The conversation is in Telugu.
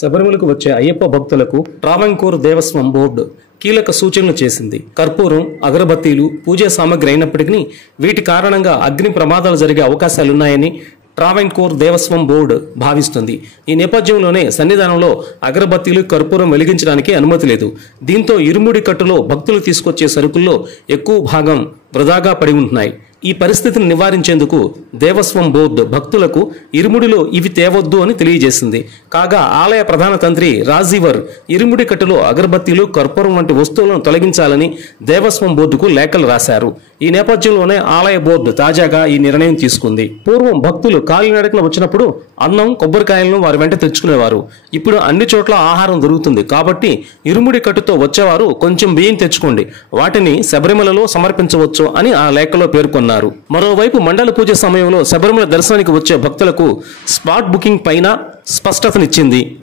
శబరిమలకు వచ్చే అయ్యప్ప భక్తులకు ట్రావెంకోర్ దేవస్వం బోర్డు కీలక సూచనలు చేసింది. కర్పూరం, అగరబత్తీలు పూజా సామగ్రి అయినప్పటికీ వీటి కారణంగా అగ్ని ప్రమాదాలు జరిగే అవకాశాలున్నాయని ట్రావెంకోర్ దేవస్వం బోర్డు భావిస్తుంది. ఈ నేపథ్యంలోనే సన్నిధానంలో అగరబత్తీలు, కర్పూరం వెలిగించడానికి అనుమతి లేదు. దీంతో ఇరుముడి కట్టులో భక్తులు తీసుకొచ్చే సరుకుల్లో ఎక్కువ భాగం వృధాగా పడి ఉంటున్నాయి. ఈ పరిస్థితిని నివారించేందుకు దేవస్వం బోర్డు భక్తులకు ఇరుముడిలో ఇవి తేవద్దు అని తెలియజేసింది. కాగా ఆలయ ప్రధాన తంత్రి రాజీవర్ ఇరుముడి కట్టులో అగరబత్తీలు, కర్పూరం వంటి వస్తువులను తొలగించాలని దేవస్వం బోర్డుకు లేఖలు రాశారు. ఈ నేపథ్యంలోనే ఆలయ బోర్డు తాజాగా ఈ నిర్ణయం తీసుకుంది. పూర్వం భక్తులు కాలినడకన వచ్చినప్పుడు అన్నం, కొబ్బరికాయలను వారి వెంట తెచ్చుకునేవారు. ఇప్పుడు అన్ని చోట్ల ఆహారం దొరుకుతుంది కాబట్టి ఇరుముడి కట్టుతో వచ్చేవారు కొంచెం బియ్యం తెచ్చుకోండి, వాటిని శబరిమలలో సమర్పించవచ్చు అని ఆ లేఖలో పేర్కొన్నారు. మరోవైపు మండల పూజ సమయంలో శబరిమల దర్శనానికి వచ్చే భక్తులకు స్పాట్ బుకింగ్ పైన స్పష్టతనిచ్చింది.